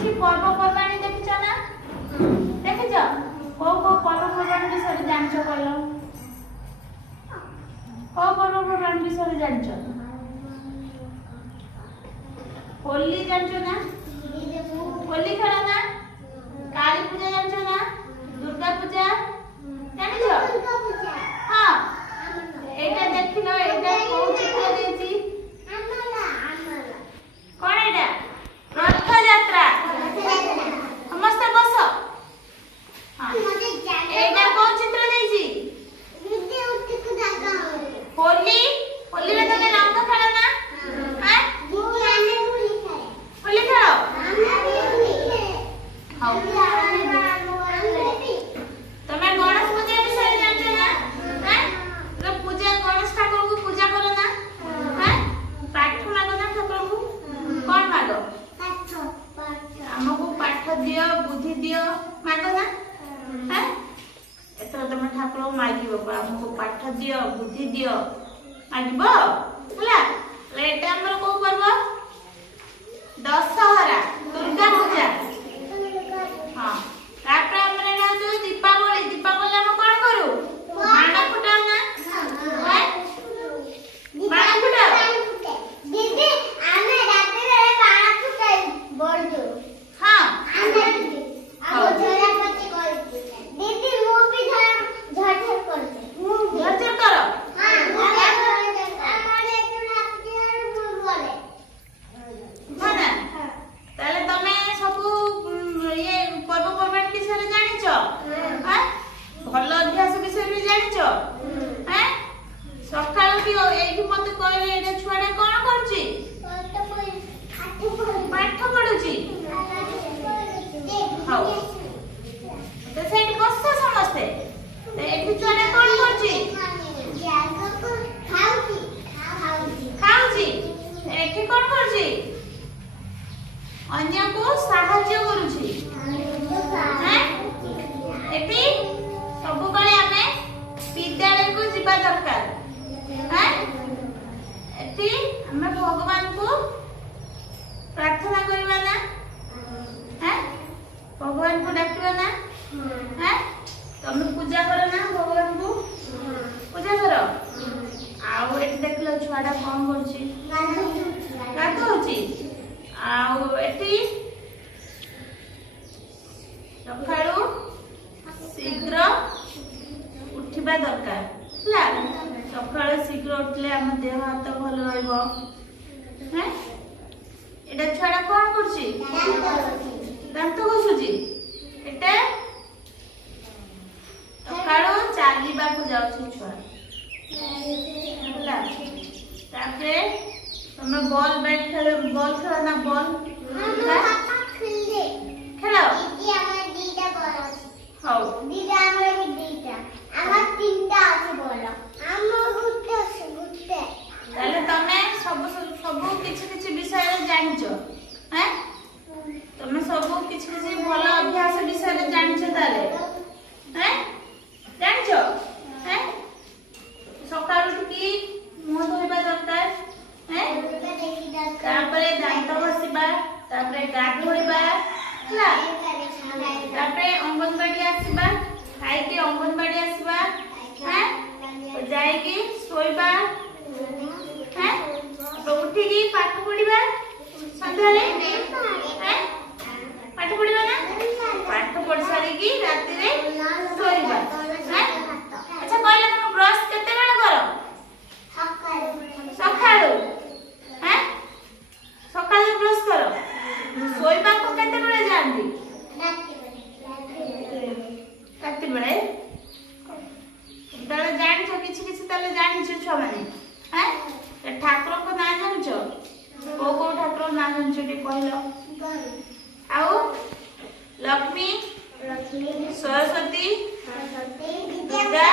କିଛି ପର୍ବପର୍ବାଣି ଦେଖିଛ ନା? ଦେଖିଛ? କୋଉ କୋଉ ପର୍ବପର୍ବାଣି ବିଷୟରେ ଜାଣିଛ କହିଲ? କୋଉ ପର୍ବପର୍ବାଣି ବିଷୟରେ ଜାଣିଛ? ହୋଲି ଜାଣିଛ ନା? ହୋଲି ଖେଳ ନା? काली पूजा जानছো ना? दुर्गा पूजा জানিছো? हाँ एटा देखिनो एटा कोन चित्र देछि? कोन एटा? रथ यात्रा। समस्त बस। हाँ एटा कोन चित्र देछि? होली। होली रे तने रंग खेल ना? हैं? होली खेलो? हाँ तमे गणेश पूजा विषय जानছো ना? हैं? तो पूजा गणेश ठाकुर को पूजा करो ना? हैं? पाठ मागो ना ठाकुर को? कौन मागो? हमको पाठ दियो बुद्धि दियो मागो ना? हैं? एथर तमे ठाकुर को मागिबो हमको पाठ दियो बुद्धि दियो मागिबो होला? एटा हमर को पर्व? दशहरा दुर्गा पूजा। हाँ तापर हमरे ना जो दीपावली दीपावली हम कोन करू? बाण फुटाऊ ना? हैं? बाण फुटाऊ दीदी आमे राते रे बाण फुटाई बोलदो। हां आमे अब झरा पति करती दीदी मु भी झरझर करते झरझर करो। हां हमारे तुला आपके बोले माना ताले तमे सब ये पर्वपर्वाणी विषय जानिଛ? हां भल अभ्यास विषय भी जानिଛ? हैं सकाळ की एही मते कहले एटा छुआडा कोन करछि? पाठ पढुछि। हां तो सेठी बस समस्ते तो एठी छुआडा कोन करछि? खाउछि। एठी कोन करछि? अन्य को साहाय्य करूछि। हैं एठी सब कळे हमें विद्यालय को जिबा दरकार। हैं एठी हमें भगवान को प्रार्थना करबा ना? हैं भगवान को डाकबा ना? हैं तुम पूजा करो ना भगवान को? पूजा करो। आउ एठी देखलो छुआडा कोन करछि? गातो होछि। आउ एठी सकाळू शीघ्र उठिबा दरकार होला। सकाळू शीघ्र उठले हम देह हाथ भल रहइबो। हैं एटा छुआडा कोन करछि? दांत घसुछि। एटा सकाळू चालीबा को जाउछि छुआ होला। तापरे तमे बॉल बैट खेल बॉल खेल ना बॉल खेलो। दीदी हमर दीटा बॉल अछि। हां दीदी हमर दीटा हमर तीनटा अछि बॉल हमर गुट्टे अछि गुट्टे। ताले तमे सब सब किछि विषय रे जानिছো? हैं तमे सब किछि भल अभ्यास विषय रे जानिছো ताले? हैं जानिছো? हैं सकाळ उठी मुंह धोइबा दरकार। हैं तापरे दांत घसिबा तापरे गाधोइबा होला। तापरे अंगनबाड़ी आसीबा खाई के अंगनबाड़ी आसीबा। हैं जाई के सोइबा। हैं तो उठी की पाठ पढिबा संध्याले। हैं पाठ पढिबा ना? पाठ पढ सारी की राती रे सोइबा। हैं अच्छा कहले तुम ब्रश केते बेला करो? सकाळू। हैं सकाळू ब्रश करो। सोइबा को केते बेला जांदी? राती बेले। ताले जानिছো किछि ताले जानिছো छ माने? हैं ठाकुर को ना जानिছো? को ठाकुर ना जानिছো टे कहलो? आउ लक्ष्मी सरस्वती दुर्गा